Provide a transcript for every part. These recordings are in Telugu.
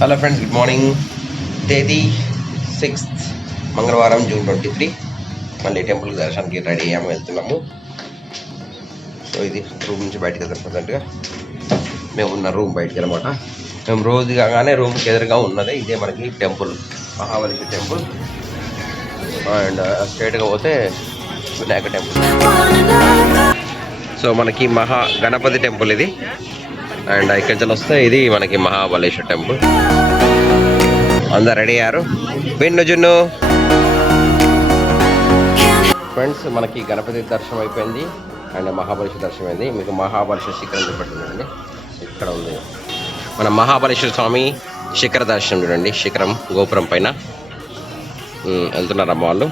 Hello friends, good morning. తేదీ 6th మంగళవారం, June 23. మళ్ళీ టెంపుల్ దర్శనానికి రెడీ అయ్యాము, వెళ్తున్నాము. సో ఇది రూమ్ నుంచి బయటకు వెళ్తాం. ప్రజెంట్గా మేము ఉన్న రూమ్ బయటికి అనమాట. మేము రోజు కాగానే రూమ్కి ఎదురుగా ఉన్నది ఇదే మనకి టెంపుల్, మహాబలేశ్వర టెంపుల్. అండ్ స్ట్రైట్గా పోతే వినాయక టెంపుల్. సో మనకి గణపతి టెంపుల్ ఇది. అండ్ ఇక్కడి నుంచి వస్తే ఇది మనకి మహాబలేశ్వర టెంపుల్. అందరు రెడీ అయ్యారు. జున్ను ఫ్రెండ్స్, మనకి గణపతి దర్శనం అయిపోయింది అండ్ మహాబలేశ్వర దర్శనం అయింది. మీకు మహాబలేశ్వర శిఖరం చూపెట్టిందండి. ఇక్కడ ఉంది మన మహాబలేశ్వర స్వామి శిఖర దర్శనం. చూడండి, శిఖరం గోపురం పైన వెళ్తున్నారు అమ్మ వాళ్ళు.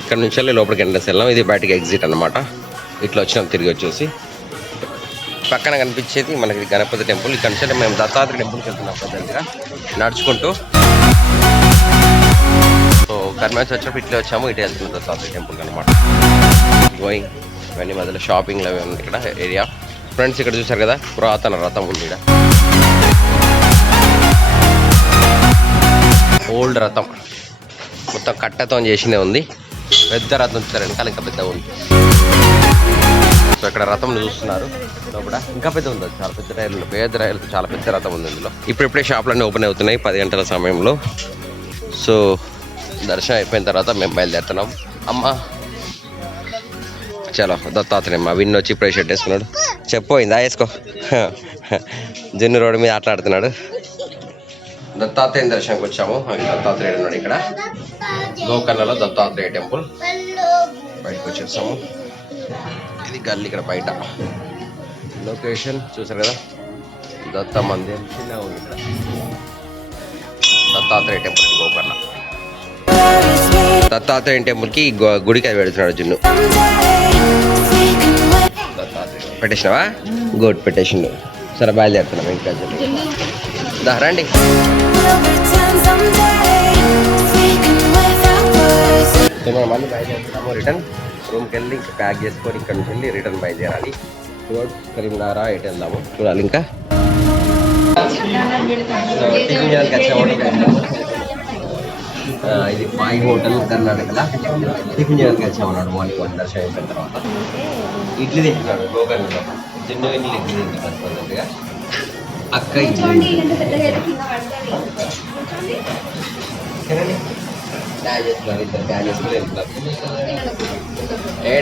ఇక్కడ నుంచి వెళ్ళి లోపలికి ఎంట్రెన్స్ వెళ్ళాం. ఇది బయటకి ఎగ్జిట్ అనమాట. ఇట్లా వచ్చినాం తిరిగి వచ్చేసి. పక్కన కనిపించేది మనకి గణపతి టెంపుల్. ఇక్కడ నుంచి మేము దత్తాత్రేయ టెంపుల్కి వెళ్తున్నాం ప్రజెంట్గా నడుచుకుంటూ. సో కర్మాచి వచ్చినప్పుడు ఇట్లా వచ్చాము, ఇటే వెళ్తున్నాం దత్తాత్రేయ టెంపుల్కి అనమాట. గోయింగ్ ఇవన్నీ మధ్యలో షాపింగ్లు అవి ఉంది ఇక్కడ ఏరియా. ఫ్రెండ్స్, ఇక్కడ చూసారు కదా, పురాతన రథం ఉంది ఇక్కడ. ఓల్డ్ రథం, మొత్తం కట్టతో చేసినే ఉంది. పెద్ద రథం చూసారు వెనకాల, ఇంకా పెద్ద ఉంది. సో ఇక్కడ రథం చూస్తున్నారు లోపల, ఇంకా పెద్ద ఉంది. చాలా పెద్ద రైలు, పేద రైలు, చాలా పెద్ద రథం ఉంది ఇందులో. ఇప్పుడే షాపులన్నీ ఓపెన్ అవుతున్నాయి 10 గంటల సమయంలో. సో దర్శనం అయిపోయిన తర్వాత మేము బయలుదేరుతున్నాం. అమ్మ చలో దత్తాత్రేయ. మా విన్ వచ్చి ఇప్పుడే షర్ట్ వేసుకున్నాడు. చెప్పోయిందా, వేసుకో. జెన్ను రోడ్డు మీద ఆటలాడుతున్నాడు. దత్తాత్రేయ దర్శనంకి వచ్చాము. దత్తాత్రేయుడు ఉన్నాడు ఇక్కడ గోకర్ణలో, దత్తాత్రేయ టెంపుల్. బయటకు వచ్చేసాము. ఇది గల్లీ ఇక్కడ బయట లొకేషన్ చూసారు కదా, దత్త మందిరం చిన్నగా ఉంది ఇక్కడ. దత్తాత్రేయ టెంపుల్ గోకర్ణ. దత్తాత్రేయ టెంపుల్కి గుడికి అది పెడుతున్నాడు జున్ను. దత్తాత్రేయ పెట్టేసినావా? గుడ్, పెట్టేసిండు. సరే బయలుదేరుతున్నాం ఇంకా. రండి. మనం మళ్ళీ బయలుదేరుతున్నాము. రిటర్న్ రూమ్కి వెళ్ళి ఇంకా ప్యాక్ చేసుకొని ఇక్కడ నుంచి వెళ్ళి రిటర్న్ బయలుదేరాలి. కరీంనగర్ ఎటు వెళ్దాము చూడాలి. ఇంకా టిఫిన్ చేయడానికి వచ్చాము. ఇది పాయి హోటల్ కర్ణాటకలో టిఫిన్ చేయడానికి వచ్చామన్నాడు. మార్నింగ్ దర్శనం అయిపోయిన తర్వాత ఇడ్లీ తింటున్నాడు గోకర్ణలో. చిన్న ఇడ్లీ తింటున్నాడు ప్రజెంట్గా. అక్క ఇడ్లీ డాన్స్ చేస్తున్నారు, ఇద్దరు డాన్స్ చేసుకుని వెళ్తున్నారు.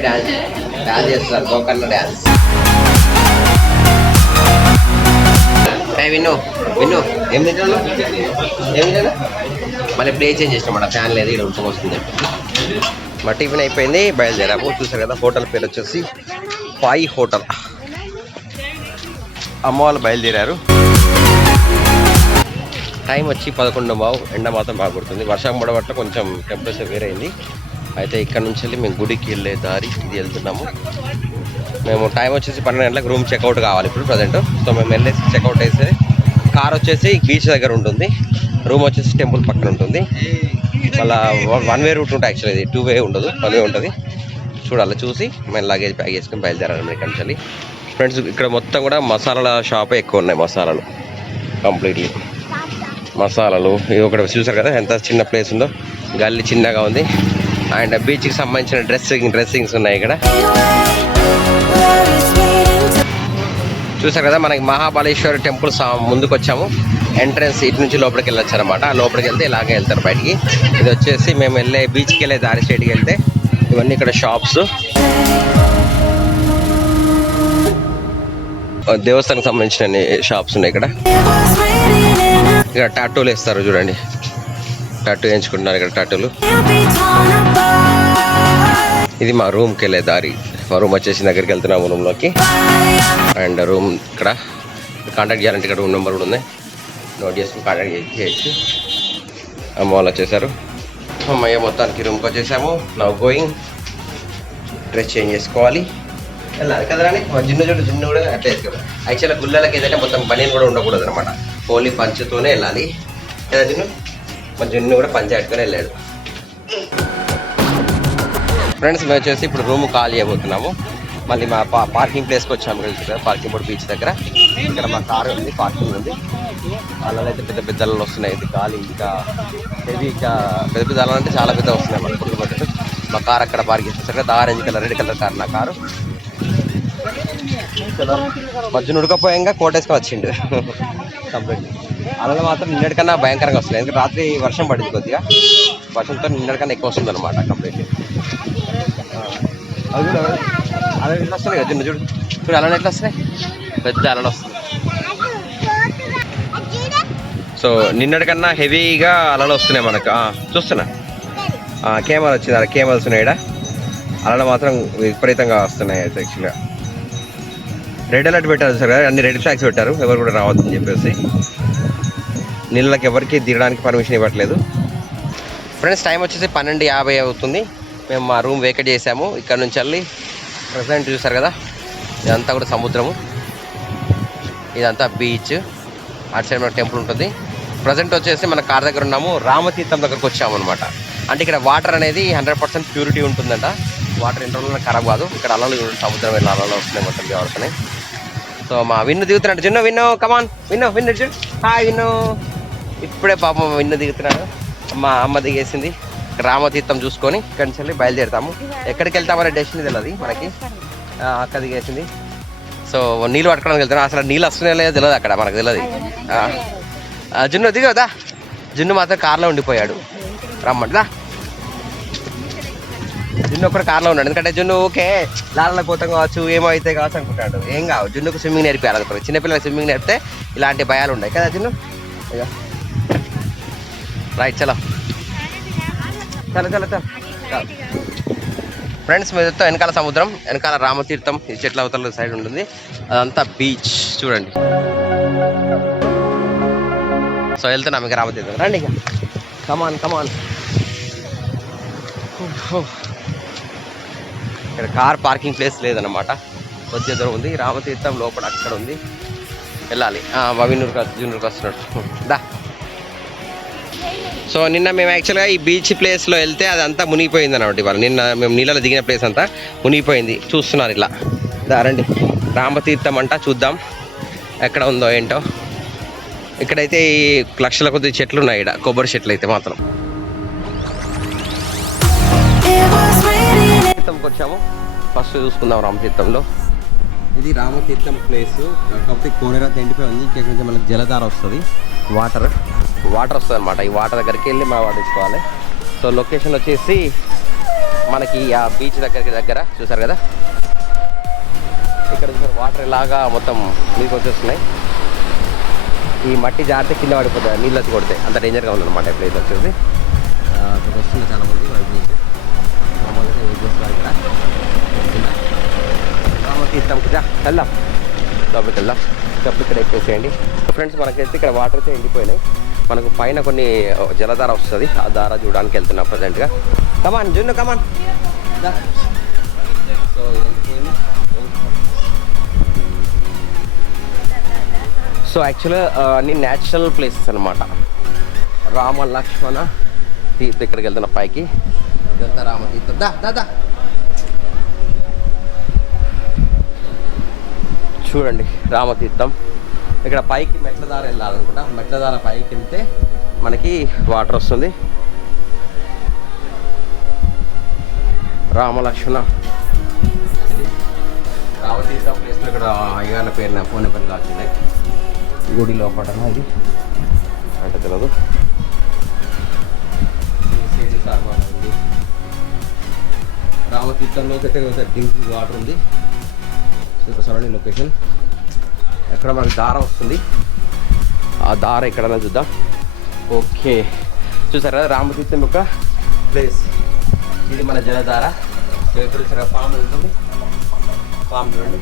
డాన్స్ చేస్తున్నారు గోకర్ణ డాన్స్. విను విను ఏం తింటాడు, ఏం తింటాడు. మళ్ళీ ప్లే చేంజ్ చేసినాం. ఫ్యాన్ లేదు, ఇక్కడ ఉంచం వస్తుంది. మా టిఫిన్ అయిపోయింది, బయలుదేరాము. చూసారు కదా, హోటల్ పేరు వచ్చేసి పాయి హోటల్. అమ్మ వాళ్ళు బయలుదేరారు. టైం వచ్చి 11:15. ఎండ మాత్రం బాగా కొడుతుంది. వర్షం పడబట్ల కొంచెం టెంపరేచర్ వేరే అయింది. అయితే ఇక్కడ నుంచి వెళ్ళి మేము గుడికి వెళ్ళే దారి ఇది వెళ్తున్నాము. మేము టైం వచ్చేసి 12 గంటలకు రూమ్ చెక్అవుట్ కావాలి ఇప్పుడు ప్రజెంట్. సో మేము వెళ్ళేసి చెక్అవుట్ వేస్తే కార్ వచ్చేసి బీచ్ దగ్గర ఉంటుంది, రూమ్ వచ్చేసి టెంపుల్ పక్కన ఉంటుంది. మళ్ళీ 1 వే రూట్ ఉంటుంది. యాక్చువల్లీ ఇది 2 వే ఉండదు, 1 వే ఉంటుంది. చూడాలి, చూసి మేము లగేజ్ ప్యాక్ చేసుకుని బయలుదేరాలి ఇక్కడ నుంచి. ఫ్రెండ్స్, ఇక్కడ మొత్తం కూడా మసాలాల షాపే ఎక్కువ ఉన్నాయి. మసాలాలు కంప్లీట్లీ మసాలాలు. ఇవి ఒకటి చూసారు కదా ఎంత చిన్న ప్లేస్ ఉందో, గల్లీ చిన్నగా ఉంది. అండ్ బీచ్కి సంబంధించిన డ్రెస్సింగ్స్ ఉన్నాయి ఇక్కడ. చూసారు కదా, మనకి మహాబలేశ్వర టెంపుల్ ముందుకు వచ్చాము. ఎంట్రన్స్ ఇటు నుంచి లోపలికి వెళ్ళొచ్చు అనమాట. లోపలికి వెళ్తే ఇలాగే వెళ్తారు బయటికి. ఇది వచ్చేసి మేము వెళ్ళే బీచ్కి వెళ్ళే దారి సైడ్కి వెళ్తే ఇవన్నీ ఇక్కడ షాప్స్, దేవస్థానికి సంబంధించిన షాప్స్ ఉన్నాయి ఇక్కడ. ఇక్కడ టాటూలు వేస్తారు చూడండి, టాటూ వేయించుకుంటున్నారు ఇక్కడ టాటూలు. ఇది మా రూమ్కి వెళ్ళే దారి. మా రూమ్ వచ్చేసి దగ్గరికి వెళ్తున్నాము రూమ్లోకి. అండ్ రూమ్ ఇక్కడ కాంటాక్ట్ చేయాలంటే ఇక్కడ రూమ్ నెంబర్ కూడా ఉంది, నోట్ చేసుకుని కాంటాక్ట్ చేయొచ్చు. అమ్మ వాళ్ళు వచ్చేసారు. అమ్మయ్య మొత్తానికి రూమ్కి వచ్చేసాము. Now going. డ్రెస్ చేంజ్ చేసుకోవాలి, వెళ్ళాలి కదరాని. మా జిన్ను కూడా అట్లా వేసుకోవాలి. యాక్చువల్గా గుళ్ళకి ఏదంటే మొత్తం బనీన్ కూడా ఉండకూడదు అనమాట, ఓన్లీ పంచుతోనే వెళ్ళాలి కదా జిన్ను. మా జిన్ను కూడా పంచ పెట్టుకొని వెళ్ళాడు. ఫ్రెండ్స్, మేము వచ్చేసి ఇప్పుడు రూమ్ కాల్ చేయబోతున్నాము. మళ్ళీ మా పార్కింగ్ ప్లేస్కి వచ్చాము. పార్కింగ్ బోర్డ్ బీచ్ దగ్గర ఇక్కడ మా కారు ఉంది, పార్కింగ్ ఉంది. అలలు అయితే పెద్ద పెద్ద అలలు వస్తున్నాయి. ఇది గాలి ఇంకా హెవీగా పెద్ద పెద్ద అలలు అంటే చాలా పెద్ద వస్తున్నాయి. మన పురుగు పడ్డట్టు మా కారు అక్కడ పార్కింగ్ చేస్తారు కదా, orange colour red colour car నా కారు. మధ్యన ఉడకపోయాంగా కోటేసుకొని వచ్చిండు కంప్లీట్. అలలు మాత్రం నిన్నటికన్నా భయంకరంగా వస్తున్నాయి, ఎందుకంటే రాత్రి వర్షం పడింది, కొద్దిగా వర్షంతో నిన్నటికన్నా ఎక్కువ వస్తుంది అనమాట కంప్లీట్. అది కూడా అలా ఎట్లా వస్తున్నాయి కదా, చిన్న చూడు చూడు అలలు ఎట్లా వస్తున్నాయి, పెద్ద అలలు వస్తున్నాయి. సో నిన్నటికన్నా హెవీగా అలలు వస్తున్నాయి మనకు. చూస్తున్నా కెమెరా వచ్చింది, అక్కడ కెమెరాస్ ఉన్నాయి. ఇక్కడ అలలు మాత్రం విపరీతంగా వస్తున్నాయి. అయితే యాక్చువల్గా రెడ్ అలర్ట్ పెట్టారు సార్, అన్ని రెడ్ ఫ్లాగ్స్ పెట్టారు, ఎవరు కూడా రావద్దని చెప్పేసి. నీళ్ళకి ఎవరికి దిగడానికి పర్మిషన్ ఇవ్వట్లేదు. ఫ్రెండ్స్ టైం వచ్చేసి 12:50 అవుతుంది. మేము మా రూమ్ వేకెట్ చేసాము. ఇక్కడ నుంచి వెళ్ళి ప్రజెంట్ చూసారు కదా, ఇదంతా కూడా సముద్రము, ఇదంతా బీచ్, అటు సైడ్ మన టెంపుల్ ఉంటుంది. ప్రజెంట్ వచ్చేసి మన కార్ దగ్గర ఉన్నాము, రామతీర్థం దగ్గరకు వచ్చాము అనమాట. అంటే ఇక్కడ వాటర్ అనేది 100% ప్యూరిటీ ఉంటుందంట, వాటర్ ఇంటర్నల్ ఖరాబ్ కాదు. ఇక్కడ అలలు సముద్రం వెళ్ళి అలలు వస్తున్నాయి, మొత్తం వస్తున్నాయి. సో మా విన్ను దిగుతున్నాడు, చిన్న విన్ను కమాన్, విన్ను చూడు, హాయ్ విన్ను. ఇప్పుడే పాపం విన్ను దిగుతున్నాడు, మా అమ్మ దిగేసింది. రామతీర్థం చూసుకొని ఇక్కడి నుంచి వెళ్ళి బయలుదేరుతాము. ఎక్కడికి వెళ్తామనే డెస్టినీ తెలియదు మనకి, అక్క దిగేసింది. సో నీళ్ళు పట్టుకోవడానికి వెళ్తున్నాం, అసలు నీళ్ళు వస్తున్నాయో లేదో తెలియదు అక్కడ మనకు తెలియదు. జున్ను దిగవుదా, జున్ను మాత్రం కార్లో ఉండిపోయాడు, రమ్మంటా. జున్ను ఒక్కడు కార్లో ఉన్నాడు, ఎందుకంటే జున్ను ఓకే లాలలో పోతాం కావచ్చు, ఏమో అయితే కావచ్చు అనుకుంటాడు. ఏం కావు, జున్నుకు స్విమ్మింగ్ నేర్పించాలి అనుకున్నాడు. చిన్నపిల్లలకు స్విమ్మింగ్ నేర్పితే ఇలాంటి భయాలు ఉన్నాయి కదా జున్ను. రైట్ చలో చలో చలో చలో. ఫ్రెండ్స్ మీతో వెనకాల సముద్రం, వెనకాల రామతీర్థం, ఈ చెట్ల అవతల సైడ్ ఉంటుంది, అదంతా బీచ్ చూడండి. సో వెళ్తున్నాం ఇక రామతీర్థం, రండి ఇక, కమాన్ కమాన్. ఇక్కడ కార్ పార్కింగ్ ప్లేస్ లేదన్నమాట, కొద్దిగా దూరం ఉంది. రామతీర్థం లోపల అక్కడ ఉంది, వెళ్ళాలి. జూనూరుకి వస్తున్నాడు దా. సో నిన్న మేము యాక్చువల్గా ఈ బీచ్ ప్లేస్లో వెళ్తే అదంతా మునిగిపోయింది అన్నమాట. ఇవాళ నిన్న మేము నీళ్ళలో దిగిన ప్లేస్ అంతా మునిగిపోయింది, చూస్తున్నారు ఇట్లా. రండి రామతీర్థం అంట, చూద్దాం ఎక్కడ ఉందో ఏంటో. ఇక్కడైతే ఈ లక్షల కొద్ది చెట్లు ఉన్నాయి, ఇక్కడ కొబ్బరి చెట్లు అయితే మాత్రం. తీర్థంకి వచ్చాము, ఫస్ట్ చూసుకుందాం రామతీర్థంలో. ఇది రామతీర్థం ప్లేస్, కాకపోతే కోనేరంతా ఎండిపోయి ఉంది. ఇక్కడ నుంచి మనకి జలధార వస్తుంది, వాటర్ వస్తుంది అనమాట. ఈ వాటర్ దగ్గరికి వెళ్ళి మనం వాటించుకోవాలి. సో లొకేషన్ వచ్చేసి మనకి ఆ బీచ్ దగ్గర చూసారు కదా, ఇక్కడ వాటర్ ఇలాగా మొత్తం మీకు వచ్చేస్తున్నాయి. ఈ మట్టి జారితే కింద పడిపోతుంది, నీళ్ళు వచ్చి కొడితే, అంత డేంజర్గా ఉందన్నమాట ఈ ప్లేస్ వచ్చేసి. ఇక్కడ వస్తుంది చాలా మంది వైపు నుంచి, మామూలుగా వెయిట్ చేస్తారు ఇక్కడ. రామతీర్థంకి వెళ్దాం, లోపలికి వెళ్దాం. చెప్పులు ఇక్కడ ఎక్కేసేయండి. ఫ్రెండ్స్ మనకైతే ఇక్కడ వాటర్ అయితే ఎండిపోయినాయి. మనకు పైన కొన్ని జలధార వస్తుంది, ఆ ధార చూడడానికి వెళ్తున్నాం ప్రజెంట్గా. కమాన్ జున్ను కమాన్. సో సో యాక్చువల్గా అన్ని న్యాచురల్ ప్లేసెస్ అనమాట. రామ లక్ష్మణ తీర్థం ఇక్కడికి వెళ్తున్న పైకి, ఇదంతా రామతీర్థం. దా చూడండి రామతీర్థం. ఇక్కడ పైకి మెట్ల దార వెళ్ళాలనుకుంటా, మెట్ల దార పైకి వెళ్తే మనకి వాటర్ వస్తుంది. రామలక్ష్మణ రామతీర్థం ప్లేస్లో ఇక్కడ అయ్యగారి పేరు ఫోన్ నెంబర్ కాల్చున్నాయి. గుడి లోపల ఇది అంటే తెలియదు. రామతీర్థంలో అయితే డ్రింకింగ్ వాటర్ ఉంది. ఇక్కడ సరౌండింగ్ లొకేషన్, ఎక్కడ మనకి దార వస్తుంది, ఆ దార ఎక్కడన్నా చూద్దాం. ఓకే చూసారా రామతీర్థం యొక్క ప్లేస్, ఇది మన జలధార. ఇక్కడ చూసారా పాము ఉంటుంది, పాము చూడండి.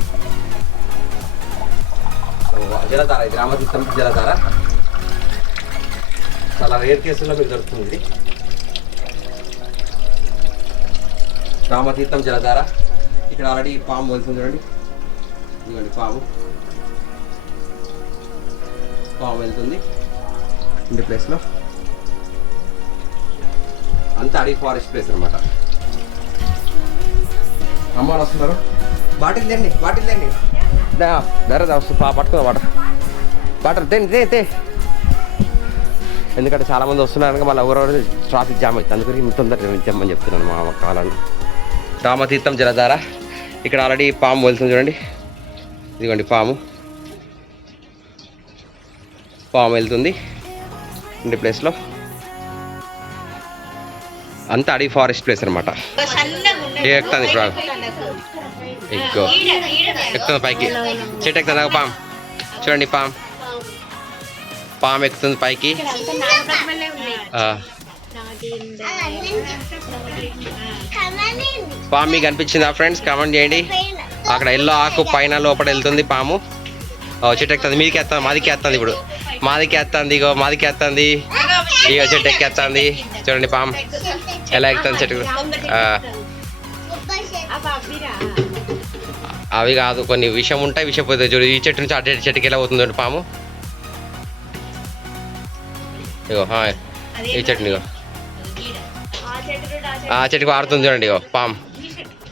జలధార, ఇది రామతీర్థం జలధార. చాలా రేర్ కేసుల్లో మీకు దొరుకుతుంది ఇది రామతీర్థం జలధార. ఇక్కడ ఆల్రెడీ పాము వెళ్తుంది చూడండి, ఇదిగోండి పాము వెళ్తుంది ఇంటి ప్లేస్లో. అంతా అడవి ఫారెస్ట్ ప్లేస్ అనమాట. అమ్మాలు వస్తున్నారు, బాటిల్ లేండి ధర వస్తుంది పట్టుకుందాం వాటర్. వాటర్ తే ఎందుకంటే చాలామంది వస్తున్నారు మళ్ళీ ఎవరెవరు ట్రాఫిక్ జామ్ అవుతుంది, అందుకని తొందరగా ఇచ్చామని చెప్తున్నాను మా కావాలని. రామతీర్థం జలధార ఇక్కడ ఆల్రెడీ పాము వెళ్తుంది చూడండి, ఇదిగోండి పాము వెళ్తుంది ఇంటి ప్లేస్లో. అంతా అడవి ఫారెస్ట్ ప్లేస్ అనమాట. ఎక్కుతుంది ఇప్పుడు, ఎక్కుతుంది పైకి, చెట్టు ఎక్కుతుంది పాము చూడండి, పాము ఎక్కుతుంది పైకి. పాము మీకు కనిపించిందా ఫ్రెండ్స్? కామెంట్ చేయండి. అక్కడ ఎల్లో ఆకు పైన లోపల వెళ్తుంది పాము. చెట్టు ఎక్కుతుంది, మీదికి ఎత్తాను, మాదికి ఎత్తుంది, ఇప్పుడు మాదికి ఎత్తుంది, ఇగో మాదికి ఎత్తుంది, ఇగో చెట్టు ఎక్కేస్తుంది చూడండి పాము ఎలా ఎక్కుతుంది చెట్టు. అవి కాదు, కొన్ని విషం ఉంటాయి, విషం పోతుంది చూడు. ఈ చెట్టు నుంచి అటు చెట్టుకి ఎలా పోతుంది చూడండి పాము. ఇగో ఈ చెట్టుని, ఇగో ఆ చెట్టుకి ఆడుతుంది చూడండి, ఇగో పాము.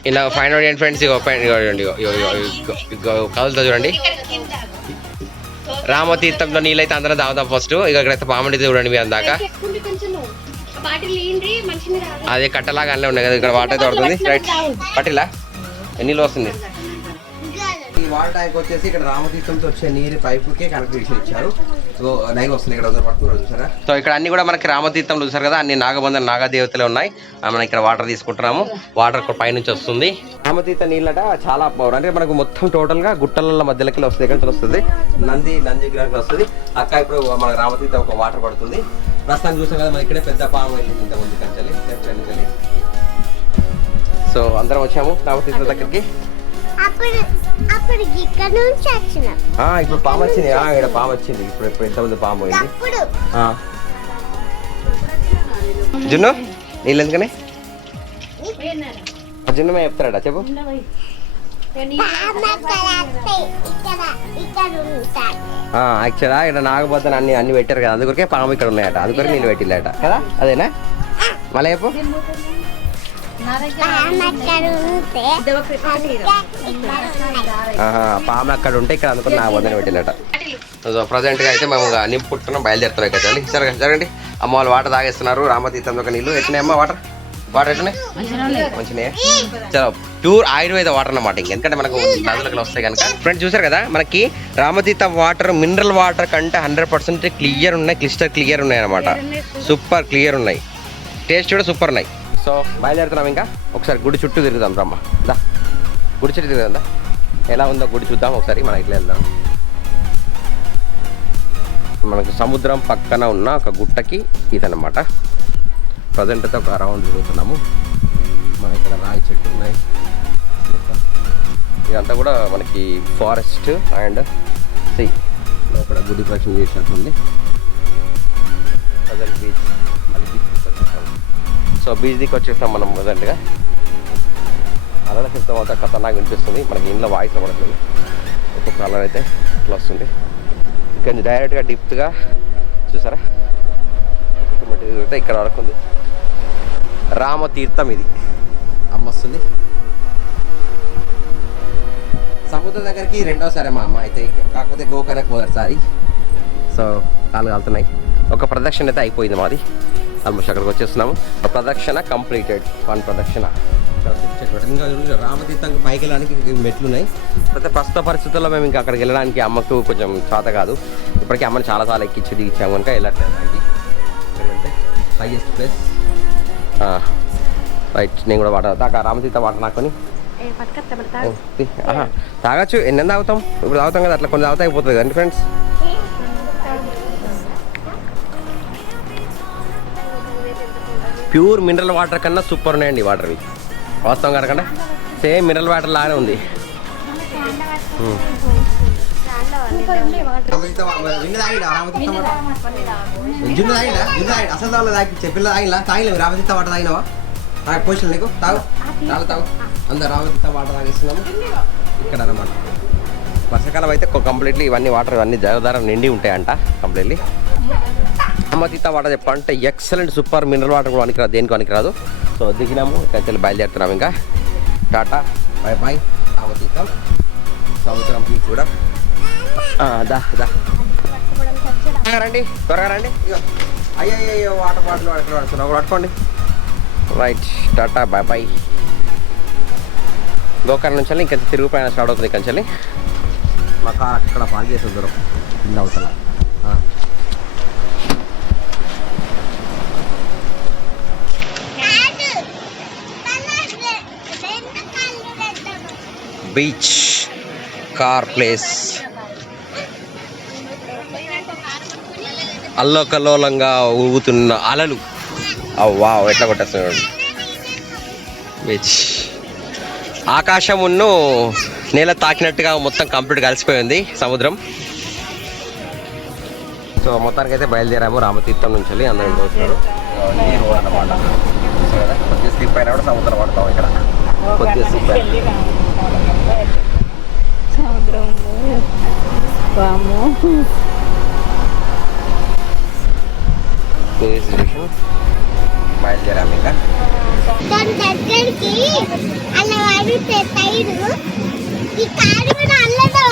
ఇలా ఫైన్ అవుట్ చేయండి ఫ్రెండ్స్. ఇగో చూడండి, ఇగో కదులుతుంది చూడండి. రామతీర్థంలో నీళ్ళైతే అందరూ తాగుతాం ఫస్ట్. ఇక ఇక్కడైతే పాము చూడండి మీరు అందాక. అదే కట్టలాగా అన్నీ ఉన్నాయి కదా, ఇక్కడ వాటర్ అయితే పడుతుంది. రైట్ పట్టిలా నీళ్ళు వస్తుంది. ఈ వాటర్ ట్యాంక్ వచ్చేసి ఇక్కడ రామతీర్థంతో వచ్చే నీరు పైపుకే కనెక్షన్ ఇచ్చారు. సో నైన్ వస్తుంది ఇక్కడ పట్టుకున్నారు చూసారా. సో ఇక్కడ అన్ని కూడా మనకి రామతీర్థంలో చూసారు కదా, అన్ని నాగబంధన నాగదేవతలే ఉన్నాయి. మనం ఇక్కడ వాటర్ తీసుకుంటున్నాము, వాటర్ పైనుంచి వస్తుంది. రామతీర్థ నీళ్ళట చాలా పవర్, అంటే మనకు మొత్తం టోటల్ గా గుట్టల మధ్యలోకి వస్తుంది. ఎక్కడ వస్తుంది నంది విగ్రహానికి వస్తుంది. అక్క ఇప్పుడు మనకు రామతీర్థం ఒక వాటర్ పడుతుంది. ప్రస్తుతానికి చూసాం కదా, మన ఇక్కడే పెద్ద పాము వెళ్ళింది ఇంతకుముందు కంచెలి. సో అందరం వచ్చాము రామతీర్థం దగ్గరికి. ఇప్పుడు పాము వచ్చింది, ఇక్కడ పాము వచ్చింది. ఇప్పుడు ఎంతమంది పాము పోయింది. జున్ను నీళ్ళు ఎందుకని జున్ను మేము చెప్తాడా చెప్పు. యాక్చువల్గా ఇక్కడ నాగబోతన అన్ని పెట్టారు కదా, అందుకొరకే పాము ఇక్కడ ఉన్నాయట, అందుకొరకు నీళ్ళు పెట్టిల్లట కదా. అదేనా మళ్ళీ చెప్పు. పాము అక్కడ ఉంటే ఇక్కడ అందుకని నా వద్దని పెట్టినట. సో ప్రజెంట్ గా అయితే మేము నింపుకుంటున్నాం, బయలుదేరుతున్నాం కదా. సరే జరగండి, అమ్మ వాళ్ళు వాటర్ తాగేస్తున్నారు. రామతీర్థం ఒక నీళ్ళు ఎట్టినాయి అమ్మ వాటర్ ఎట్లున్నాయి? మంచిగా చాలా ప్యూర్ ఆయుర్వేద వాటర్ అన్నమాట. ఎందుకంటే మనకు నదులకు వస్తాయి కనుక. ఫ్రెండ్స్ చూసారు కదా, మనకి రామతీర్థం వాటర్ మినరల్ వాటర్ కంటే 100% క్లియర్ ఉన్నాయి, క్లిస్టర్ క్లియర్ ఉన్నాయి అనమాట. సూపర్ క్లియర్ ఉన్నాయి, టేస్ట్ కూడా సూపర్ ఉన్నాయి. సో బయలుదేరుతున్నాం. ఇంకా ఒకసారి గుడి చుట్టూ తిరుగుదాం రమ్మ. దా గుడి చుట్టూ తిరుగుదా, ఎలా ఉందో గుడి చూద్దాం ఒకసారి. మనం ఇట్లా వెళ్దాం. మనకు సముద్రం పక్కన ఉన్న ఒక గుట్టకి ఇదన్నమాట. ప్రజెంట్ అయితే ఒక రౌండ్ తిరుగుతున్నాము. మన ఇక్కడ రాయి చెట్టు ఉన్నాయి, ఇదంతా కూడా మనకి ఫారెస్ట్ అండ్ సీ లోపల గుడి ప్రశ్న చేసినట్టుంది. ప్రజెంట్ బీచ్, మళ్ళీ బీచ్ వచ్చేస్తాము. సో బీచ్ దిక్కు వచ్చేస్తాం మనం. ప్రజెంట్గా అలల శబ్దం అంతా ఖతర్నాగా వినిపిస్తుంది. మనకి ఇంట్లో వాయిస్ పడట్లేదు, ఒక్కొక్క అలర్ అయితే ఇట్లా వస్తుంది. ఇక్కడ డైరెక్ట్గా డీప్గా చూసారా, ఇక్కడ వరకు ఉంది రామతీర్థం. ఇది అమ్మొస్తుంది సముద్రం దగ్గరికి రెండోసారి మా అమ్మ అయితే, కాకపోతే గోకర్ణకు మొదటిసారి. సో కాళ్ళు కాలుతున్నాయి. ఒక ప్రదక్షిణ అయితే అయిపోయింది మాది, ఆల్మోస్ట్ అక్కడికి వచ్చేస్తున్నాము. ప్రదక్షిణ కంప్లీటెడ్, 1 ప్రదక్షిణ. ఇంకా రామతీర్థంకి పైకి వెళ్ళడానికి మెట్లున్నాయి. అయితే ప్రస్తుత పరిస్థితుల్లో మేము ఇంకా అక్కడికి వెళ్ళడానికి అమ్మకు కొంచెం చేత కాదు. ఇప్పటికీ అమ్మని చాలాసార్లు ఎక్కించి దిగిచ్చాము కనుక వెళ్ళట్లేదు దానికి. Highest place right. నేను కూడా వాటర్ తాగా, రామతీర్థ వాటర్ నాకొని తాగచ్చు. ఎన్ని తాగుతాం, ఇప్పుడు తాగుతాం కదా, అట్లా కొన్ని తాగుతా అయిపోతుంది కదండి ఫ్రెండ్స్. ప్యూర్ మినరల్ వాటర్ కన్నా సూపర్ ఉన్నాయండి వాటర్ ఇవి. వాస్తవం కనుక సేమ్ మినరల్ వాటర్ లాగానే ఉంది. అసలు తాగి పిల్ల తాగిలా తాగిలేవు రామతీర్థ వాటర్ తాగినావా? నాకు పోషన్ నీకు తాగు తాగు అందరు రామతీర్థ వాటర్ తాగిస్తున్నాము ఇక్కడ అన్నమాట. వర్షాకాలం అయితే కంప్లీట్లీ ఇవన్నీ వాటర్ ఇవన్నీ జలధార నిండి ఉంటాయంట కంప్లీట్లీ. రామతీర్థ వాటర్ చెప్పాలంటే ఎక్సలెంట్ సూపర్ మినరల్ వాటర్ కూడా పనికిరాదు, దేనికి పనికిరాదు. సో దిగినాము, ఇక్కడ బయలుదేరుతున్నాము. ఇంకా టాటా బై బై. రామతీర్థం సముద్రం బీచ్ కూడా దా దా రండి, త్వరగా రండి. అయ్యో వాటర్ బాటిల్ పడుతున్నావు, పట్టుకోండి. Right, tata, bye bye. Gokarna నుంచి ఇంకా తిరుగు ప్రయాణం స్టార్ట్ అవుతుంది. ఇక్కడి మా కార్ అక్కడ పార్క్ చేసి దూరం కింద అవతల. బీచ్ కార్ ప్లేస్ అల్లోకల్లోలంగా ఊగుతున్న అలలు. అవ్వా ఎట్లా కొట్టేస్తున్నాడు. బీచ్ ఆకాశమును నేల తాకినట్టుగా మొత్తం కంప్లీట్ కలిసిపోయింది సముద్రం. సో మొత్తానికి అయితే బయలుదేరాము రామతీర్థం నుంచి. అందరం చూస్తున్నారు నీరు అన్నమాట. కొద్దిగా స్లిప్ అయినా కూడా సముద్రం పడతాం ఇక్కడ. కొద్దిగా స్లిప్ సముద్రం బయలుదేరాము ఇంకా. దాని దగ్గరికి అలా వాడితే సైడ్ ఈ కారు కూడా అల్లదా